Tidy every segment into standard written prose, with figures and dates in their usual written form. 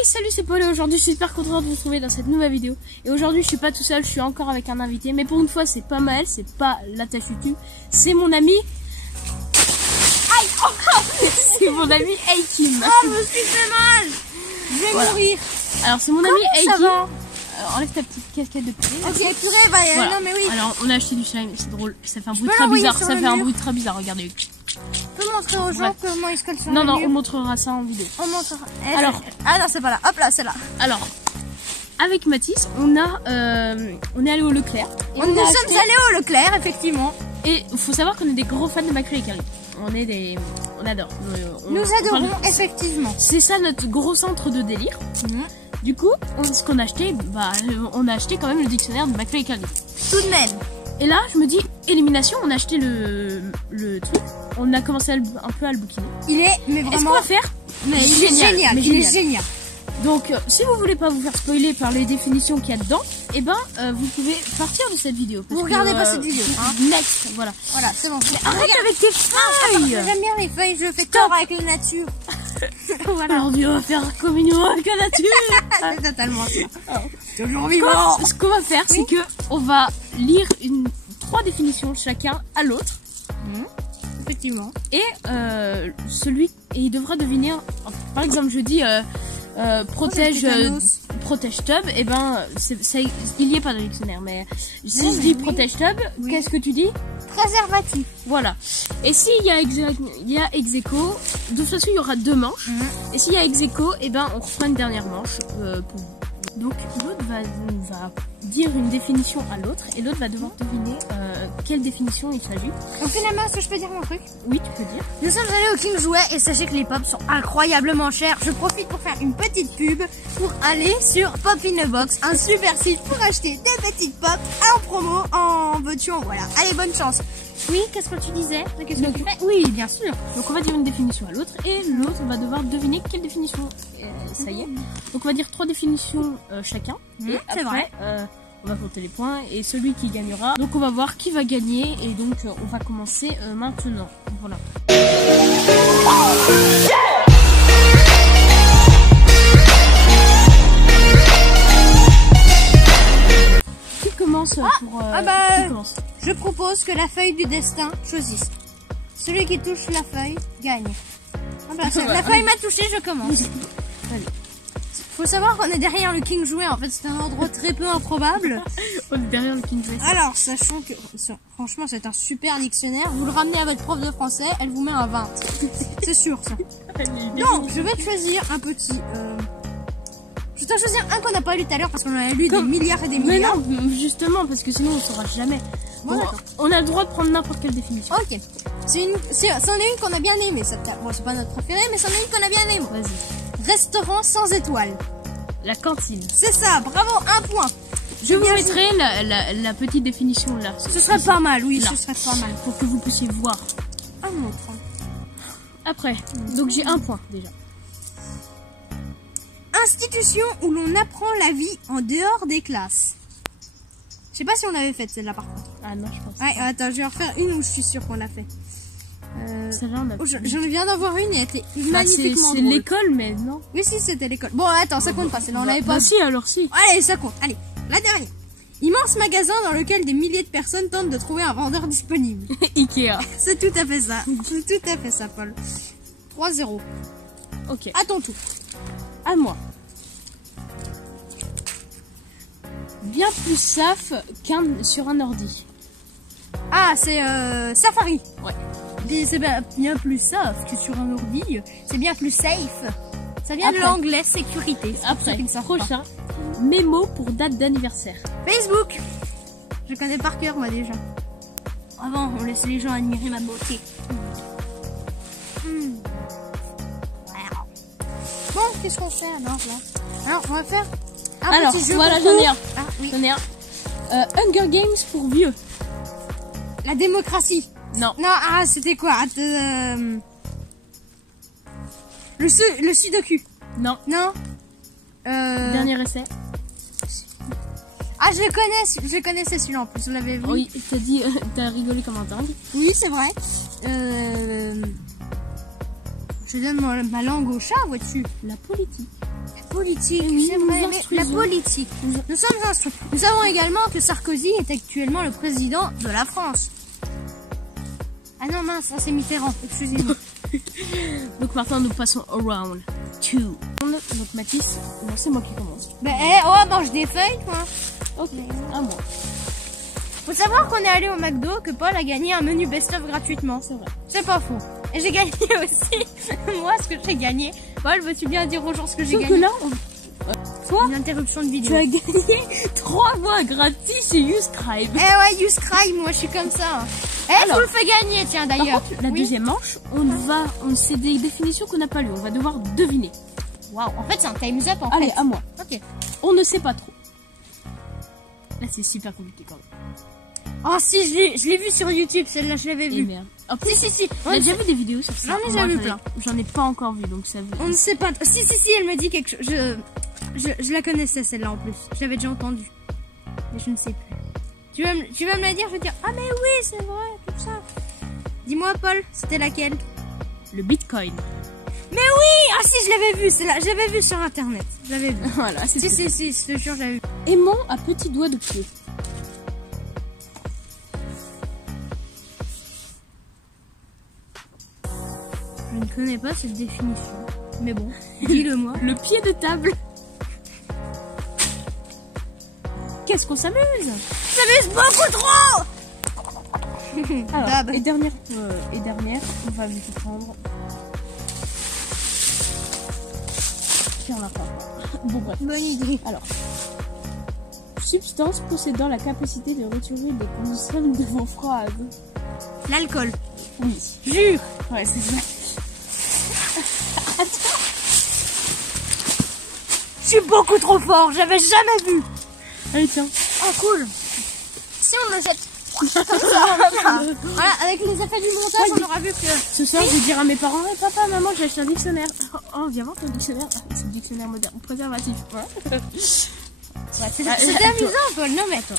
Hey, salut, c'est Paul et aujourd'hui je suis super content de vous retrouver dans cette nouvelle vidéo. Et aujourd'hui je suis pas tout seul, je suis encore avec un invité. Mais pour une fois c'est pas Maël, c'est pas l'Atachutu, c'est mon ami... Aïe, oh, c'est mon ami Eikim. Oh, je me suis fait mal. Je vais mourir. Alors c'est mon ami Eikim. Enlève ta petite casquette de purée. Ok, purée, bah voilà. Non mais oui. Alors on a acheté du slime, c'est drôle, ça fait un bruit très bizarre, ça fait un bruit très bizarre, regardez. On peut montrer aux gens comment ils se collent sur Non, le non, mur. on montrera ça en vidéo. On montrera. Alors, ah non, c'est pas là. Hop là, c'est là. Alors, avec Mathis, on est allé au Leclerc. Nous sommes allés au Leclerc, effectivement. Et il faut savoir qu'on est des gros fans de McFly et Carly. On adore. Nous adorons, effectivement. C'est ça notre gros centre de délire. Du coup, ce qu'on a acheté, on a acheté quand même le dictionnaire de McFly et Carly. Tout de même. Et là, je me dis, élimination, on a acheté le truc. On a commencé un peu à le bouquiner. Il est, mais vraiment... Est-ce qu'on va faire? Mais il est génial. Il est génial. Donc, si vous voulez pas vous faire spoiler par les définitions qu'il y a dedans, eh ben, vous pouvez partir de cette vidéo. Vous regardez pas cette vidéo. Hein. Next, voilà. Voilà, c'est bon. Arrête avec tes feuilles. J'aime bien les feuilles, je fais tort avec la nature. Voilà. Aujourd'hui, on va faire comme une avec la nature. C'est totalement ça. Toujours vivant. Ce qu'on va faire, c'est que on va lire 3 définitions chacun à l'autre. Effectivement. Et il devra deviner. Par exemple, je dis protège tub. Et ben, il y est pas dans le dictionnaire, mais si je dis protège tub, qu'est-ce que tu dis? Préservatif. Voilà. Et s'il y a ex aequo, de toute façon il y aura 2 manches. Et s'il y a ex aequo, et ben on refera une dernière manche pour vous. Donc l'autre va dire une définition à l'autre et l'autre va devoir deviner quelle définition il s'agit. Donc finalement, est-ce que je peux dire mon truc? Oui, tu peux dire. Nous sommes allés au King Jouet et sachez que les pops sont incroyablement chers. Je profite pour faire une petite pub pour aller sur Pop in a Box, un super site pour acheter des petites pops en promo, en veux-tu, en voilà. Allez, bonne chance. Oui, qu'est-ce que tu disais? Qu'est-ce que tu fais? Oui, bien sûr. Donc on va dire une définition à l'autre et l'autre va devoir deviner quelle définition. Ça y est. Donc on va dire 3 définitions chacun. Et après, on va compter les points et celui qui gagnera. Donc on va voir qui va gagner et donc on va commencer maintenant. Voilà. Qui commence pour qui commence? Je propose que la feuille du destin choisisse. Celui qui touche la feuille gagne. La feuille m'a touché, je commence. Allez. Faut savoir qu'on est derrière le King Jouet, en fait c'est un endroit très peu improbable. On est derrière le King Jouet. Alors, sachant que franchement c'est un super dictionnaire, vous le ramenez à votre prof de français, elle vous met un 20. C'est sûr ça. Donc, je vais te choisir un petit... Je vais te choisir un qu'on n'a pas lu tout à l'heure parce qu'on en a lu des milliards et des milliards. Mais non, justement, parce que sinon on ne saura jamais. Bon, on a le droit de prendre n'importe quelle définition. Ok. C'en est une qu'on a bien aimée, cette carte. Bon, c'est pas notre préférée, mais c'en est une qu'on a bien aimée. Vas-y. Restaurant sans étoiles. La cantine. C'est ça, bravo, un point. Je vous mettrai la petite définition là. Ce serait pas mal, oui, ce serait pas mal. Pour que vous puissiez voir. Un autre. Après, donc j'ai 1 point déjà. Institution où l'on apprend la vie en dehors des classes. Je sais pas si on l'avait faite celle-là par contre. Ah non, je pense pas. Ouais, attends, je vais en refaire une où je suis sûre qu'on l'a fait. Celle-là, on a j'en viens d'en voir une et elle était magnifiquement c'est l'école, mais non. Oui, si, c'était l'école. Bon, attends, ça compte pas, celle-là, on l'avait pas. Bah si, alors si. Allez, ça compte. Allez, la dernière. Immense magasin dans lequel des milliers de personnes tentent de trouver un vendeur disponible. Ikea. C'est tout à fait ça. C'est tout à fait ça, Paul. 3-0. Ok. À ton tour. À moi. Bien plus safe sur un ordi. Ah, c'est Safari. Ouais. C'est bien plus safe que sur un ordi. C'est bien plus safe. Ça vient de l'anglais sécurité. Après, prochain. Mémo pour date d'anniversaire. Facebook. Je connais par cœur moi déjà. Avant, on laissait les gens admirer ma beauté. Bon, qu'est-ce qu'on fait alors là? Alors, on va faire un petit jeu. Voilà, j'en ai un. Ah, oui. J'en ai un. Hunger Games pour vieux. La démocratie. Non. Non, ah, c'était quoi? Le sudoku. Non. Non. Dernier essai. Ah, je connaissais celui-là en plus, on l'avait vu. Oui, t'as rigolé comme un dingue. Oui, c'est vrai. Je donne ma langue au chat, vois-tu. La politique. La politique, Oui, c'est nous vrai, mais la instruisons. politique. Nous sommes instruits. Nous savons également que Sarkozy est actuellement le président de la France. Ah non, mince, ça c'est Mitterrand, excusez-moi. Donc maintenant, nous passons au round 2. Donc Mathis, non, c'est moi qui commence. Bah, mange des feuilles, toi. Ok, à moi. Faut savoir qu'on est allé au McDo, que Paul a gagné un menu best-of gratuitement. C'est vrai. C'est pas faux. Et j'ai gagné aussi, moi, ce que j'ai gagné. Paul, veux-tu bien dire aux gens ce que j'ai Sauf gagné? que là, Toi une interruption de tu vidéo. as gagné 3 mois gratis et Uscribe. Eh ouais, you scribe, moi je suis comme ça. Eh, je Alors. vous le fais gagner, tiens Par d'ailleurs. contre, la Oui. deuxième manche, c'est des définitions qu'on n'a pas lues. On va devoir deviner. Waouh, en fait c'est un time's up en Allez, fait. à moi. Ok. On ne sait pas trop. Là, c'est super compliqué quand même. Oh si, je l'ai vu sur YouTube, celle-là je l'avais Et vue. merde. Hop. Si. On a déjà vu des vidéos sur ça. J'en ai Moi, déjà vu plein. J'en ai pas encore vu, donc ça On ne sait pas. Si, elle me dit quelque chose. Je la connaissais celle-là en plus. Je l'avais déjà entendue. Mais je ne sais plus. Tu vas me la dire, je vais dire, ah mais oui, c'est vrai, tout ça. Dis-moi Paul, c'était laquelle? Le Bitcoin. Mais oui, ah si, je l'avais vue, celle-là. Je l'avais vue sur internet. Je l'avais vue. Voilà, c'est ça. Si, je te jure, je l'avais vue. Aimant à petits doigts de pied. Je ne connais pas cette définition. Mais bon, dis-le-moi. Le pied de table. Qu'est-ce qu'on s'amuse. Ça m'amuse beaucoup trop. Alors, Dab. et dernière, on va vite prendre. Tiens, on l'a pas. Bon, bref. Bonne idée. Alors, substance possédant la capacité de retirer des consommes de vos phrases. L'alcool. Oui. Jure. Ouais, c'est ça. Je suis beaucoup trop fort, j'avais jamais vu. Allez, tiens. Oh cool. Si on le jette comme ça, voilà, avec les effets du montage, on aura vu que... Ce soir, je vais dire à mes parents, hey, papa, maman, j'ai acheté un dictionnaire. Oh, viens voir ton dictionnaire. Ah, c'est le dictionnaire moderne. Préservatif. Ouais. C'était amusant, Paul. Non mais attends,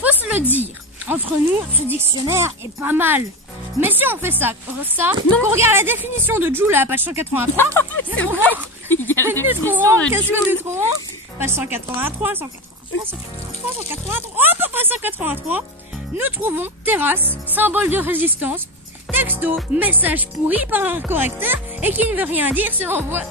faut se le dire. Entre nous, ce dictionnaire est pas mal. Mais si on fait ça, qu'on regarde la définition de Joule à la page 183, C'est bon. Il y a la définition de qu'est-ce Joule. que nous trouvons? Page 183, 183. Nous trouvons terrasse, symbole de résistance, texto, message pourri par un correcteur et qui ne veut rien dire se renvoie.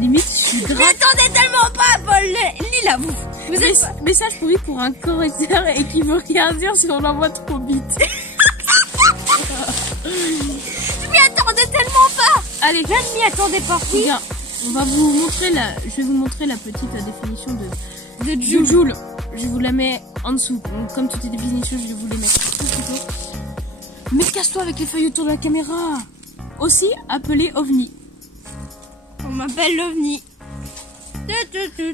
Limite, je suis Mais grave. attendez tellement pas, Paul, lis-la vous. Vous êtes pas... Message pourri pour un correcteur et qui veut rien dire si on l'envoie trop vite. Je m'y attendais tellement pas. Allez, Je ne m'y attendais pas. Oui. regarde, je vais vous montrer la petite définition de Joule. Joule. Je vous la mets en dessous. Donc, comme toutes les définitions, je vais vous les mettre tout autour. Mais casse-toi avec les feuilles autour de la caméra. Aussi appelé OVNI. On m'appelle l'OVNI.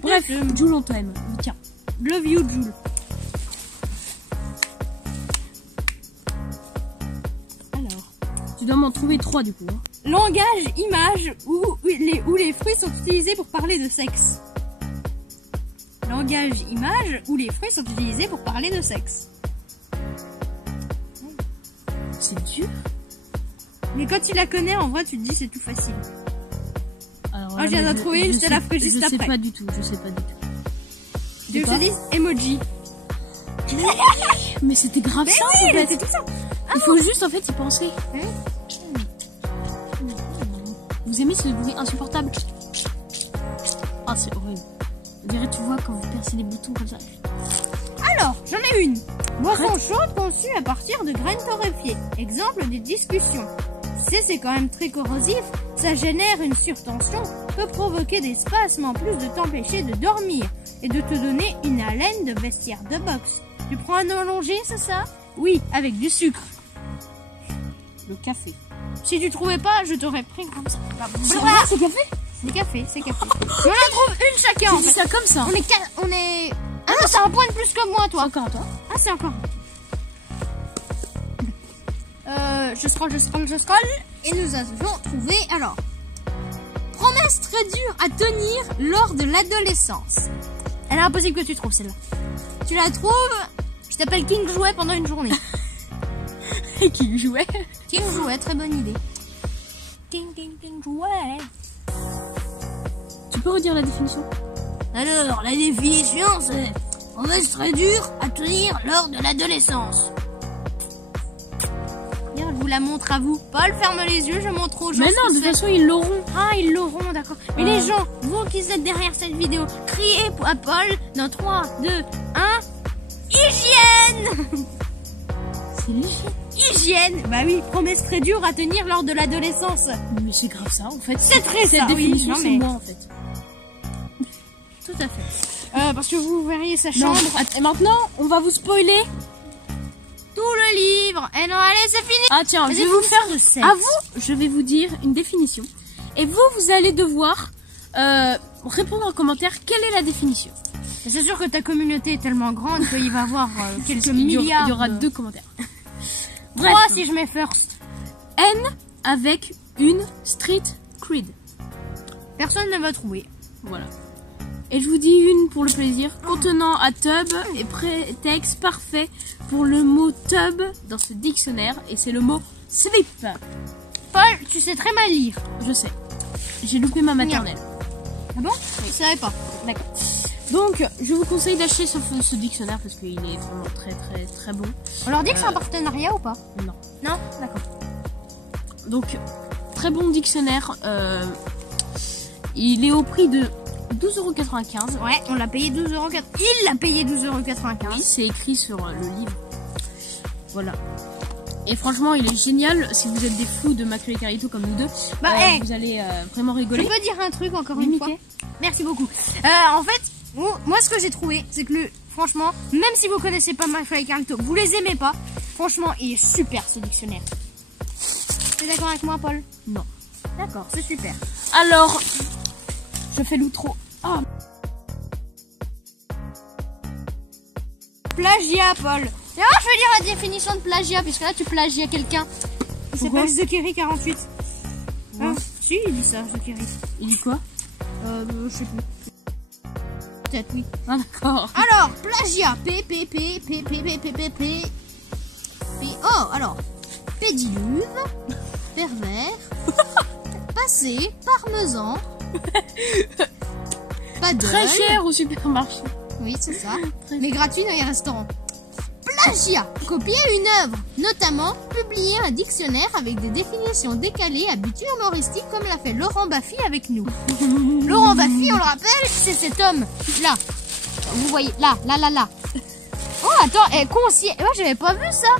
Bref, Joule, on t'aime. Tiens. Love you, Joule. Alors, tu dois m'en trouver 3 du coup. Hein. Langage, image, où les fruits sont utilisés pour parler de sexe. Langage, image, où les fruits sont utilisés pour parler de sexe. C'est dur. Mais quand tu la connais, en vrai, tu te dis c'est tout facile. Alors, Ah, je viens d'en trouver une, je te la ferai juste Je sais après. pas du tout, je sais pas du tout. Tu veux que je te dise emoji. Mais c'était grave simple en fait. c'est tout ça. Il faut juste en fait y penser. Hein? Vous aimez ce bruit insupportable? Ah, c'est horrible. On dirait, tu vois, quand vous percez les boutons comme ça. Alors, j'en ai une. Boisson chaude conçue à partir de graines torréfiées. Exemple des discussions. C'est quand même très corrosif, ça génère une surtension, peut provoquer des spasmes en plus de t'empêcher de dormir et de te donner une haleine de vestiaire de boxe. Tu prends un allongé, c'est ça? Oui, avec du sucre. Le café. Si tu trouvais pas, je t'aurais pris comme ça. C'est vrai, c'est café? C'est café, c'est café. On en trouve une chacun en Tu dis fait. ça comme ça. On est... Ah non, c'est un point de plus que moi, toi. Encore à toi. Ah, c'est encore. Je scroll. Et nous avons trouvé, alors, promesse très dure à tenir lors de l'adolescence. Elle est impossible que tu trouves celle-là. Tu la trouves, je t'appelle King Jouet pendant une journée. Et qui jouait. King Jouet, très bonne idée. Ting, ting, ting, ouais. Tu peux redire la définition? Alors, la définition, c'est... On reste très dur à tenir lors de l'adolescence. Je vous la montre à vous. Paul, ferme les yeux, je montre aux gens. Mais non, de toute façon, ils l'auront. Ah, ils l'auront, d'accord. Mais les gens, vous qui êtes derrière cette vidéo, criez à Paul dans 3, 2, 1. Hygiène. C'est l'hygiène. Hygiène. Bah oui, promesse très dure à tenir lors de l'adolescence. Mais c'est grave ça, en fait. C'est très cette ça, définition, oui, c'est moi, en fait. Tout à fait. Parce que vous verriez sa chambre. Et maintenant, on va vous spoiler tout le livre. Et non, allez, c'est fini. Ah tiens, je vais vous faire de 7. À vous, je vais vous dire une définition. Et vous, vous allez devoir répondre en commentaire quelle est la définition. C'est sûr que ta communauté est tellement grande qu'il va y avoir quelques milliards. Il y aura 2 commentaires. Bref, si je mets first. N avec une street cred. Personne ne va trouver. Voilà. Et je vous dis une pour le plaisir, contenant un tub et prétexte parfait pour le mot tub dans ce dictionnaire, et c'est le mot slip. Paul, tu sais très mal lire. Je sais. J'ai loupé ma maternelle. Ah bon? Oui. Je savais pas. D'accord. Donc, je vous conseille d'acheter ce dictionnaire parce qu'il est vraiment très très très bon. On leur dit que c'est un partenariat ou pas? Non. Non? D'accord. Donc, très bon dictionnaire. Il est au prix de 12,95 €. Ouais, on l'a payé 12,95 €. Il l'a payé 12,95 €. Oui, c'est écrit sur le livre. Voilà. Et franchement, il est génial. Si vous êtes des fous de Maclou et Carlito comme nous deux, vous allez vraiment rigoler. Je peux dire un truc encore une fois? Merci beaucoup. En fait, moi ce que j'ai trouvé, c'est que franchement, même si vous connaissez pas Maclou et Carlito, vous les aimez pas, franchement, il est super ce dictionnaire. T'es d'accord avec moi, Paul? Non. D'accord, c'est super. Alors, je fais l'outro. Ah. Plagiat, Paul. D'ailleurs, je vais dire la définition de plagiat, puisque là, tu plagias quelqu'un. Il s'appelle Zekeri48. Hein? Si, il dit ça, Zekeri. Il dit quoi? Je sais plus. Peut-être, oui. Ah, d'accord. Alors, plagiat. Oh, alors. Pédiluve. Pervers. Passé. Parmesan. Pas de. Très cher au supermarché. Oui, c'est ça. Mais gratuit dans les restaurants. Plagiat. Copier une œuvre, notamment publier un dictionnaire avec des définitions décalées à but humoristique comme l'a fait Laurent Baffy avec nous. Laurent Baffy, on le rappelle, c'est cet homme là. Vous voyez, là. Oh, attends, concierge. Moi, j'avais pas vu ça.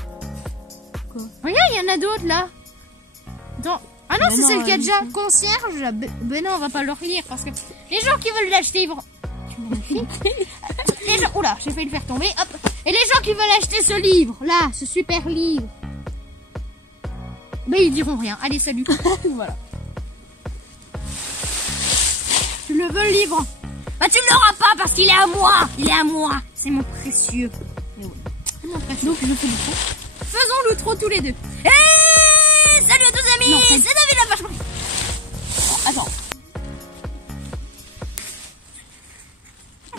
Quoi? Regarde, il y en a d'autres là. Attends. Ah non, c'est celle qui a déjà concierge. Ben non, on va pas leur lire parce que les gens qui veulent l'acheter, ils vont... Les gens... Oula, j'ai failli le faire tomber. Hop. Et les gens qui veulent acheter ce livre, là, ce super livre, ben ils diront rien. Allez, salut. Voilà. Tu le veux le livre? Bah tu ne l'auras pas parce qu'il est à moi. Il est à moi. C'est mon précieux. C'est mon précieux. Donc je fais l'outro. Faisons l'outro tous les deux. Salut à tous amis. C'est David la vache. Attends.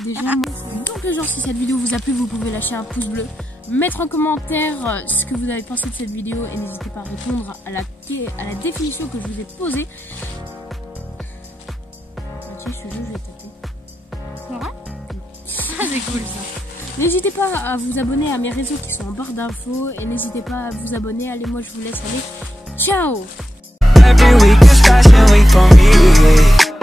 Déjà, donc les gens, si cette vidéo vous a plu, vous pouvez lâcher un pouce bleu, mettre en commentaire ce que vous avez pensé de cette vidéo et n'hésitez pas à répondre à la définition que je vous ai posée. Tiens, je vais taper. C'est vrai? Ah, c'est cool ça. N'hésitez pas à vous abonner à mes réseaux qui sont en barre d'infos et n'hésitez pas à vous abonner. Allez, moi je vous laisse aller. Ciao! Every week is fashion week for me.